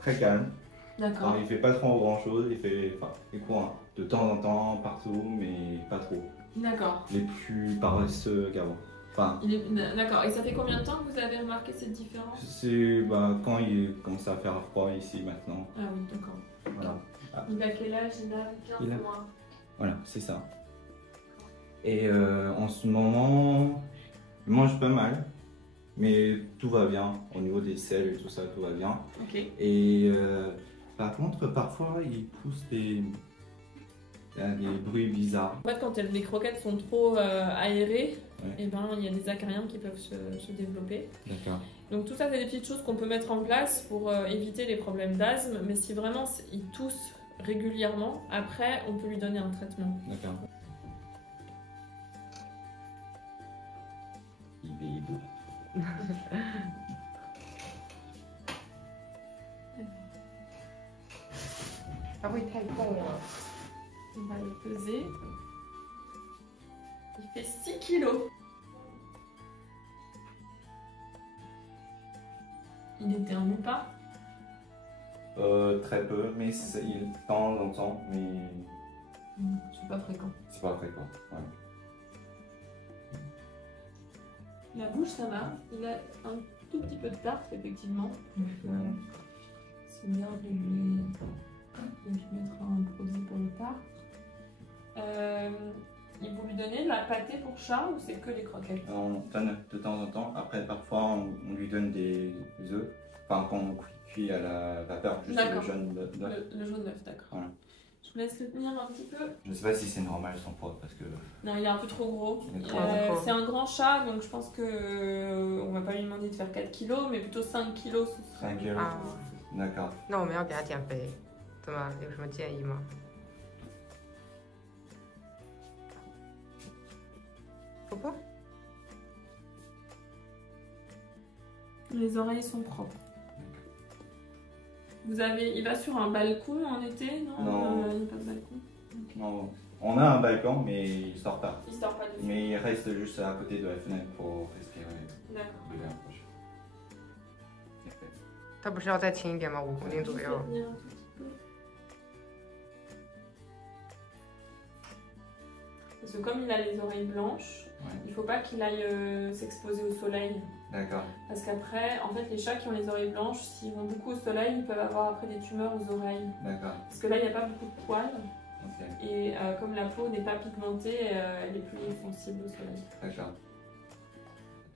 très calme. D'accord. Il fait pas trop grand chose, il fait des cours de temps en temps, partout, mais pas trop. D'accord. Il est plus paresseux qu'avant. Enfin, D'accord. Et ça fait combien de temps que vous avez remarqué cette différence? c'est quand il commence à faire froid ici maintenant. Ah oui, d'accord. Voilà. Ah. Il a quel âge? Il a 15 mois. Voilà, c'est ça. Et en ce moment, il mange pas mal, mais tout va bien. Au niveau des selles et tout ça, tout va bien. Ok. Et par contre, parfois, il pousse des bruits bizarres. En fait, quand les croquettes sont trop aérées, Ouais. et ben, il y a des acariens qui peuvent se développer. D'accord. Donc tout ça, c'est des petites choses qu'on peut mettre en place pour éviter les problèmes d'asthme. Mais si vraiment il tousse régulièrement, après, on peut lui donner un traitement. D'accord. Il est beau. 它会太重了。 On va le peser. Il fait 6 kilos. Il n'éternue pas. Très peu, mais il tend longtemps, mais C'est pas fréquent. c'est pas fréquent. Ouais. La bouche, ça va. Il a un tout petit peu de tartre, effectivement. Donc, c'est bien de lui mettre un produit pour le tartre. Il vous lui donnez de la pâtée pour chat ou c'est que les croquettes? On donne de temps en temps. Après, parfois, on lui donne des œufs. Enfin, quand on cuit à la vapeur, juste le jaune d'œuf. Le jaune d'œuf, d'accord. Voilà. Je vous laisse le tenir un petit peu. Je sais pas si c'est normal son poids parce que. Non, il est un peu trop gros. Il est trop gros. C'est un grand chat, donc je pense que on va pas lui demander de faire 4 kilos, mais plutôt 5 kilos. Ce serait 5 kilos.啊， D'accord. 那我们要给它减肥，怎么有什么建议吗？ Pourquoi? Les oreilles sont propres. Il va sur un balcon en été, non? Non. Il n'y a pas de balcon. Okay. Non, on a un balcon, mais il sort pas. Il sort pas dessus. Mais il reste juste à côté de la fenêtre pour respirer D'accord. de l'air proche. 它不是要再轻一点吗？5公斤左右。 Tenir un tout petit peu. Parce que comme il a les oreilles blanches, il faut pas qu'il aille s'exposer au soleil. D'accord. Parce qu'après, en fait, les chats qui ont les oreilles blanches, s'ils vont beaucoup au soleil, ils peuvent avoir après des tumeurs aux oreilles. D'accord. Parce que là, il n'y a pas beaucoup de poils. Ok. Et comme la peau n'est pas pigmentée, elle est plus sensible au soleil. D'accord.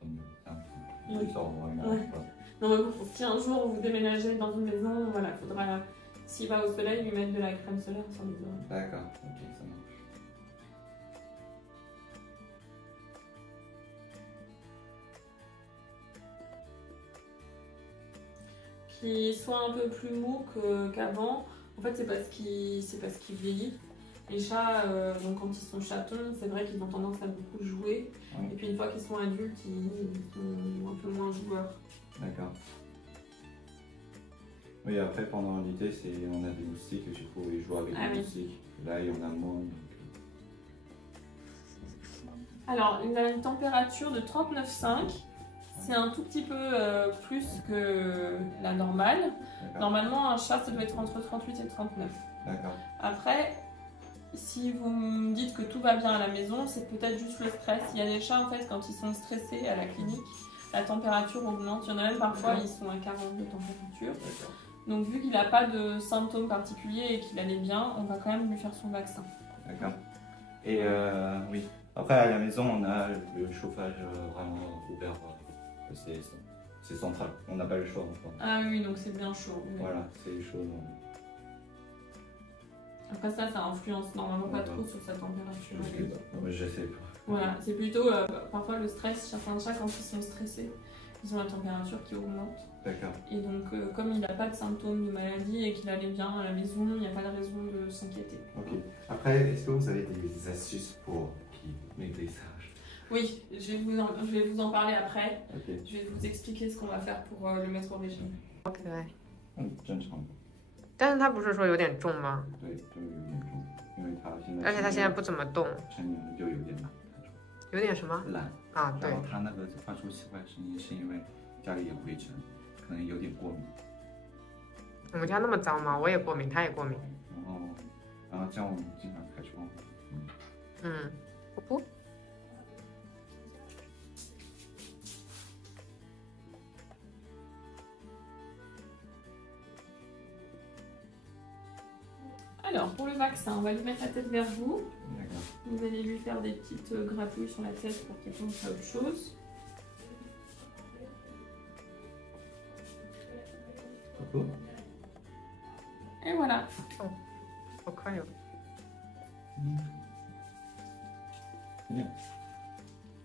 Oui. Il sort vraiment. Ouais. Non, mais bon, si un jour vous déménagez dans une maison, voilà, il faudra, s'il va au soleil, lui mettre de la crème solaire sur les oreilles. D'accord. Ok, ça marche. Qu'il soit un peu plus mou qu'avant, en fait, c'est parce qu'il vieillit. Les chats, donc quand ils sont chatons, c'est vrai qu'ils ont tendance à beaucoup jouer. Ouais. Et puis une fois qu'ils sont adultes, ils sont un peu moins joueurs. D'accord. Oui, après, pendant l'été, on a des moustiques, du coup, ils jouent avec des moustiques. Là, il y en a moins. Donc... Alors, il a une température de 39,5. C'est un tout petit peu plus que la normale. Normalement, un chat, ça doit être entre 38 et 39. D'accord. Après, si vous me dites que tout va bien à la maison, c'est peut-être juste le stress. Il y a des chats, en fait, quand ils sont stressés à la clinique, la température augmente. Il y en a même parfois, ils sont à 40 de température. Donc, vu qu'il n'a pas de symptômes particuliers et qu'il allait bien, on va quand même lui faire son vaccin. D'accord. Et oui. Après, à la maison, on a le chauffage vraiment ouvert. C'est central. On n'a pas le choix encore. Ah oui, donc c'est bien chaud. Oui. Voilà, c'est chaud. Donc... Après ça influence normalement pas trop sur sa température. Je sais pas. Voilà, c'est plutôt parfois le stress, certains chats quand ils sont stressés, ils ont la température qui augmente. D'accord. Et donc comme il n'a pas de symptômes de maladie et qu'il allait bien à la maison, il n'y a pas de raison de s'inquiéter. Ok. Après, est-ce que vous avez des astuces pour qu'il maigrisse? Oui, je vais vous en parler après. Ok. Je vais vous expliquer ce qu'on va faire pour le mettre au régime. 好可爱。正常。但是它不是说有点重吗？对，就有点重，因为它现在。而且它现在不怎么动，成年就有点懒。有点什么？懒啊，对。然后它那个发出奇怪声音，是因为家里有灰尘，可能有点过敏。我们家那么脏吗？我也过敏，他也过敏。然后这样我们经常开窗。嗯，不。Alors, pour le vaccin, on va lui mettre la tête vers vous. D'accord. Vous allez lui faire des petites gratouilles sur la tête pour qu'il pense à autre chose. Coucou. Et voilà. 好快哦。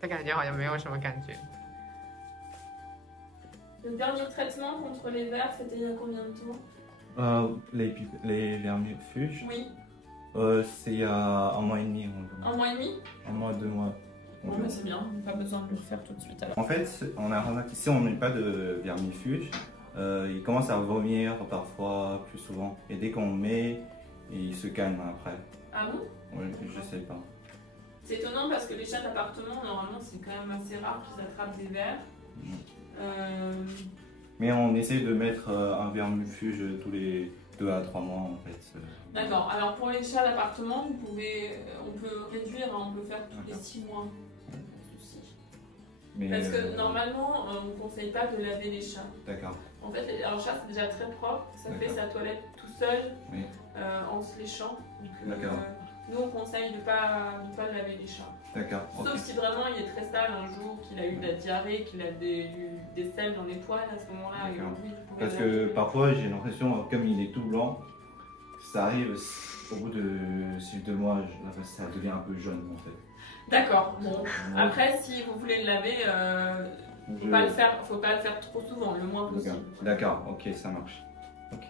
他感觉好像没有什么感觉。Le dernier traitement contre les vers, c'était il y a combien de temps? Les vermifuges, Oui, c'est il y a un mois et demi environ. un mois et demi. Un mois, 2 mois. Bon, mais c'est bien, pas besoin de le refaire tout de suite alors. En fait, on a remarqué, si on ne met pas de vermifuge, il commence à vomir parfois plus souvent. Et dès qu'on met, il se calme après. Ah bon? Oui, je sais pas. C'est étonnant parce que les chats d'appartement, normalement, c'est quand même assez rare qu'ils attrapent des vers. Mais on essaie de mettre un vermifuge tous les 2 à 3 mois en fait. D'accord, alors pour les chats d'appartement, on peut réduire, hein, on peut faire tous les 6 mois. Pas de souci. Mais, Parce que normalement, on ne conseille pas de laver les chats. D'accord. En fait, un chat c'est déjà très propre, ça fait D'accord. sa toilette tout seul, Oui. en se léchant. Donc, D'accord. nous on conseille de ne pas laver les chats. D'accord. Sauf Ok. si vraiment il est très sale un jour, qu'il a eu de la diarrhée, qu'il a des selles dans les poils, à ce moment-là, D'accord. oui, vous pouvez Parce que laver. parfois j'ai l'impression, comme il est tout blanc, ça arrive au bout de 2 mois, ça devient un peu jaune en fait. D'accord, bon. Après, si vous voulez le laver, faut pas le faire trop souvent, le moins possible. D'accord, ok, ça marche. Ok.